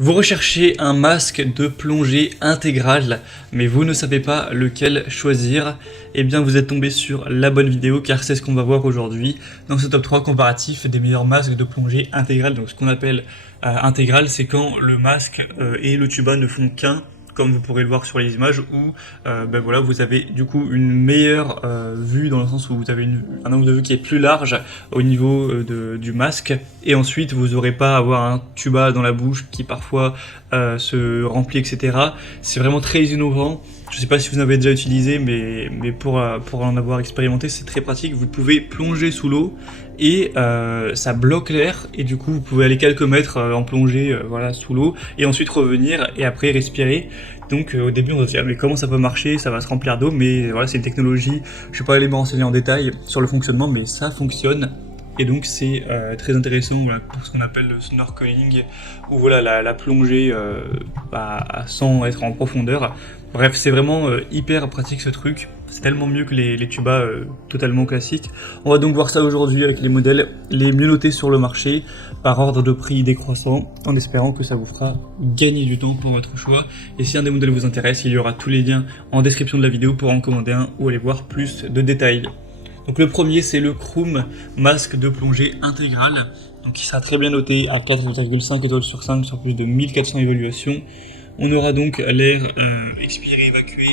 Vous recherchez un masque de plongée intégral, mais vous ne savez pas lequel choisir. Eh bien, vous êtes tombé sur la bonne vidéo, car c'est ce qu'on va voir aujourd'hui dans ce top 3 comparatif des meilleurs masques de plongée intégral. Donc, ce qu'on appelle intégral, c'est quand le masque et le tuba ne font qu'un, comme vous pourrez le voir sur les images, où ben voilà, vous avez du coup une meilleure vue, dans le sens où vous avez un angle de vue qui est plus large au niveau du masque, et ensuite vous n'aurez pas à avoir un tuba dans la bouche qui parfois se remplit, etc. C'est vraiment très innovant. Je ne sais pas si vous en avez déjà utilisé, mais pour en avoir expérimenté, c'est très pratique. Vous pouvez plonger sous l'eau et ça bloque l'air, et du coup vous pouvez aller quelques mètres en plongée voilà, sous l'eau, et ensuite revenir et après respirer. Donc au début on va se dire mais comment ça peut marcher, ça va se remplir d'eau, mais voilà, c'est une technologie, je ne vais pas aller me renseigner en détail sur le fonctionnement, mais ça fonctionne. Et donc c'est très intéressant, voilà, pour ce qu'on appelle le snorkeling, ou voilà, la plongée sans être en profondeur. Bref, c'est vraiment hyper pratique ce truc, c'est tellement mieux que les tubas totalement classiques. On va donc voir ça aujourd'hui avec les modèles les mieux notés sur le marché, par ordre de prix décroissant, en espérant que ça vous fera gagner du temps pour votre choix. Et si un des modèles vous intéresse, il y aura tous les liens en description de la vidéo pour en commander un ou aller voir plus de détails. Donc le premier, c'est le Kroom masque de plongée intégral, donc qui sera très bien noté à 4,5 étoiles sur 5 sur plus de 1400 évaluations. On aura donc l'air expiré, évacué,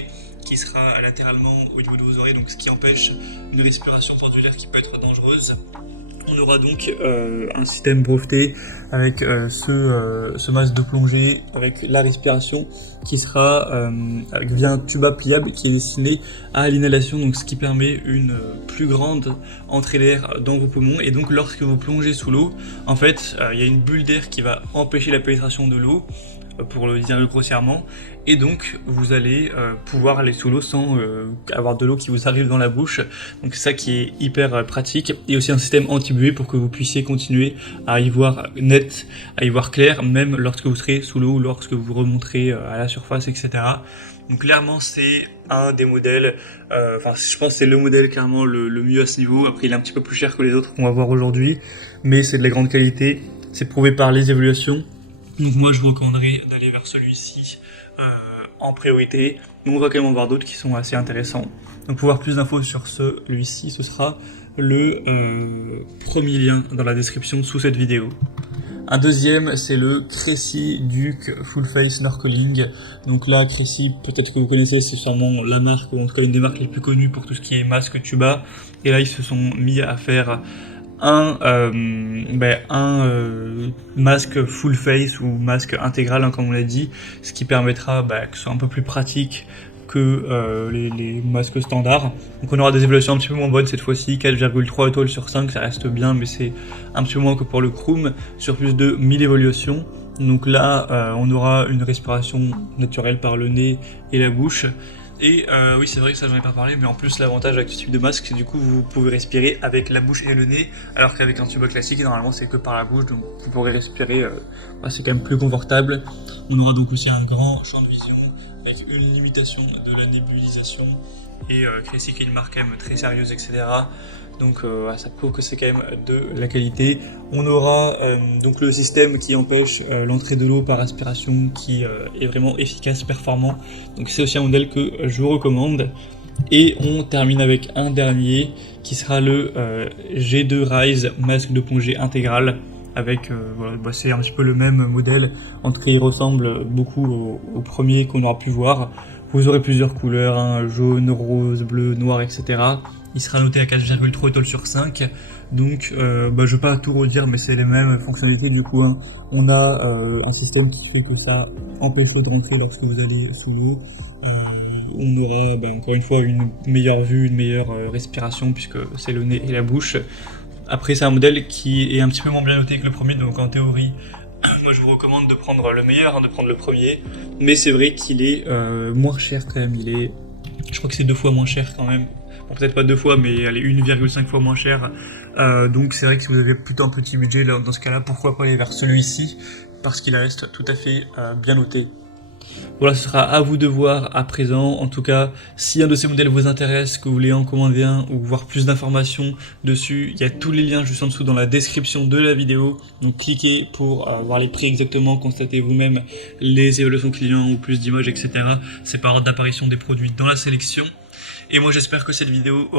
qui sera latéralement au niveau de vos oreilles, donc ce qui empêche une respiration pendulaire qui peut être dangereuse. On aura donc un système breveté avec ce masque de plongée, avec la respiration qui sera via un tuba pliable qui est destiné à l'inhalation, donc ce qui permet une plus grande entrée d'air dans vos poumons. Et donc lorsque vous plongez sous l'eau, en fait, il y a une bulle d'air qui va empêcher la pénétration de l'eau, pour le dire grossièrement, et donc vous allez pouvoir aller sous l'eau sans avoir de l'eau qui vous arrive dans la bouche. Donc c'est ça qui est hyper pratique, et aussi un système anti-buée pour que vous puissiez continuer à y voir net, à y voir clair, même lorsque vous serez sous l'eau, lorsque vous remonterez à la surface, etc. Donc clairement c'est un des modèles, je pense que c'est le modèle clairement le mieux à ce niveau. Après il est un petit peu plus cher que les autres qu'on va voir aujourd'hui, mais c'est de la grande qualité, c'est prouvé par les évaluations. Donc moi je vous recommanderais d'aller vers celui-ci en priorité, mais on va quand même en voir d'autres qui sont assez intéressants. Donc pour voir plus d'infos sur celui-ci, ce sera le premier lien dans la description sous cette vidéo. Un deuxième, c'est le Cressi Duke Full Face Snorkeling. Donc là, Cressi, peut-être que vous connaissez, c'est sûrement la marque, ou en tout cas une des marques les plus connues pour tout ce qui est masque tuba. Et là, ils se sont mis à faire un masque full face ou masque intégral, hein, comme on l'a dit, ce qui permettra que ce soit un peu plus pratique que les masques standards. Donc on aura des évaluations un petit peu moins bonnes cette fois-ci, 4,3 étoiles sur 5, ça reste bien, mais c'est un petit peu moins que pour le Kroom, sur plus de 1000 évaluations. Donc là, on aura une respiration naturelle par le nez et la bouche. Et oui, c'est vrai que ça j'en ai pas parlé, mais en plus l'avantage avec ce type de masque, c'est du coup vous pouvez respirer avec la bouche et le nez, alors qu'avec un tuba classique normalement c'est que par la bouche, donc vous pourrez respirer, c'est quand même plus confortable. On aura donc aussi un grand champ de vision avec une limitation de la nébulisation, et Cressi qui est une marque quand même très sérieuse, etc. Donc ça prouve que c'est quand même de la qualité. On aura donc le système qui empêche l'entrée de l'eau par aspiration, qui est vraiment efficace, performant. Donc c'est aussi un modèle que je vous recommande. Et on termine avec un dernier qui sera le G2 Rise masque de plongée intégral. Avec c'est un petit peu le même modèle, en tout cas il ressemble beaucoup au premier qu'on aura pu voir. Vous aurez plusieurs couleurs, hein, jaune, rose, bleu, noir, etc. Il sera noté à 4,3 étoiles sur 5. Donc je vais pas tout redire, mais c'est les mêmes fonctionnalités du coup, hein. On a un système qui fait que ça empêche l'eau de rentrer lorsque vous allez sous l'eau. On aura encore une fois une meilleure vue, une meilleure respiration, puisque c'est le nez et la bouche. Après c'est un modèle qui est un petit peu moins bien noté que le premier, donc en théorie moi je vous recommande de prendre le meilleur, hein, de prendre le premier, mais c'est vrai qu'il est moins cher quand même. Je crois que c'est 2 fois moins cher quand même, bon, peut-être pas 2 fois, mais allez, 1,5 fois moins cher. Donc c'est vrai que si vous avez plutôt un petit budget là, dans ce cas là, pourquoi pas aller vers celui-ci, parce qu'il reste tout à fait bien noté. Voilà, ce sera à vous de voir à présent. En tout cas, si un de ces modèles vous intéresse, que vous voulez en commander un ou voir plus d'informations dessus, il y a tous les liens juste en dessous dans la description de la vidéo. Donc cliquez pour voir les prix exactement, constatez vous-même les évaluations clients ou plus d'images, etc. C'est par ordre d'apparition des produits dans la sélection. Et moi j'espère que cette vidéo aura